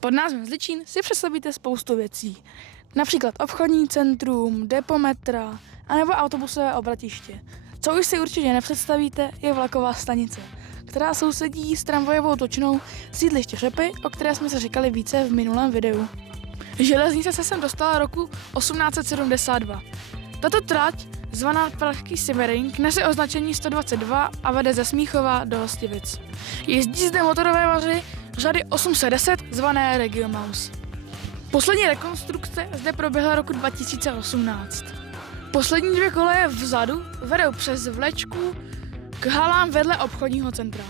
Pod názvem Zličín si představíte spoustu věcí. Například obchodní centrum, depometra anebo autobusové obratiště. Co už si určitě nepředstavíte, je vlaková stanice, která sousedí s tramvajovou točnou sídliště Řepy, o které jsme se říkali více v minulém videu. Železnice se sem dostala roku 1872. Tato trať, zvaná Pražský Severin, nese označení 122 a vede ze Smíchova do Hostivic. Jezdí zde motorové vozy řady 810, zvané Regiomaus. Poslední rekonstrukce zde proběhla roku 2018. Poslední dvě koleje vzadu vedou přes vlečku k halám vedle obchodního centra.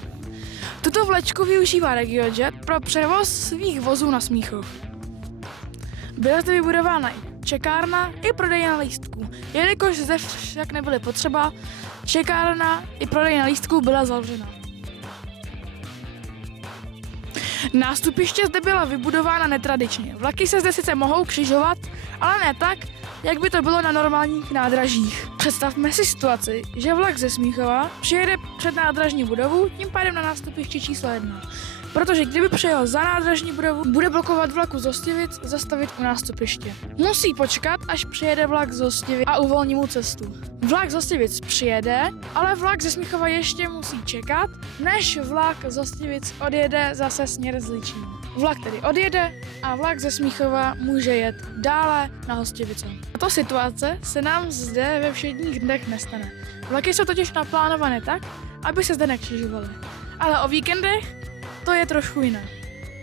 Tuto vlečku využívá RegioJet pro převoz svých vozů na Smíchov. Byla zde vybudována i čekárna i prodejna lístků. Jelikož zde však nebyly potřeba, čekárna i prodejna lístků byla zavřena. Nástupiště zde byla vybudována netradičně. Vlaky se zde sice mohou křižovat, ale ne tak, jak by to bylo na normálních nádražích. Představme si situaci, že vlak ze Smíchova přijede před nádražní budovu, tím pádem na nástupiště číslo 1. Protože kdyby přejel za nádražní budovu, bude blokovat vlaku z Hostivic zastavit u nástupiště. Musí počkat, až přijede vlak z Hostivic a uvolní mu cestu. Vlak z Hostivic přijede, ale vlak ze Smíchova ještě musí čekat, než vlak z Hostivic odjede zase směr Zličín. Vlak tedy odjede a vlak ze Smíchova může jet dále na Hostivice. Tato situace se nám zde ve všedních dnech nestane. Vlaky jsou totiž naplánované tak, aby se zde nekřižovaly. Ale o víkendech to je trošku jiné.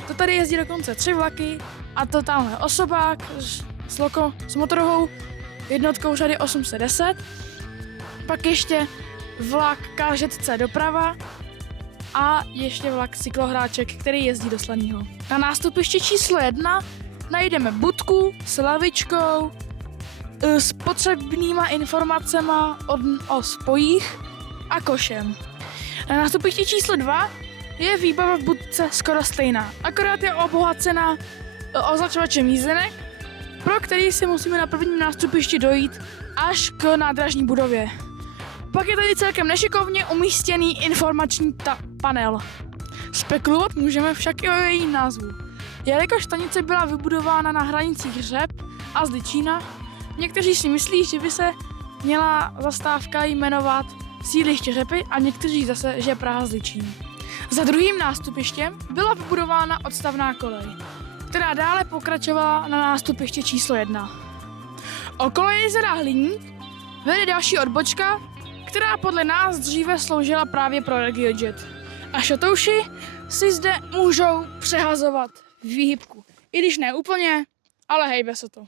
To tady jezdí dokonce 3 vlaky, a to tamhle osobák s motorovou jednotkou řady 810, pak ještě vlak KŽC doprava a ještě vlak cyklohráček, který jezdí do Slaného. Na nástupišti číslo 1 najdeme budku s lavičkou, s potřebnýma informacema o spojích a košem. Na nástupišti číslo 2 je výbava v budce skoro stejná, akorát je obohacena označovačem jízdenek, pro který si musíme na prvním nástupišti dojít až k nádražní budově. Pak je tady celkem nešikovně umístěný informační panel. Spekulovat můžeme však i o její názvu. Jelikož stanice byla vybudována na hranicích Řep a Zličína, někteří si myslí, že by se měla zastávka jmenovat sídliště Řepy a někteří zase, že Praha Zličín. Za druhým nástupištěm byla vybudována odstavná kolej, která dále pokračovala na nástupiště číslo 1. Okolo jezera Hliník vede další odbočka, která podle nás dříve sloužila právě pro RegioJet. A šatouši si zde můžou přehazovat výhybku. I když ne úplně, ale hejbe se to.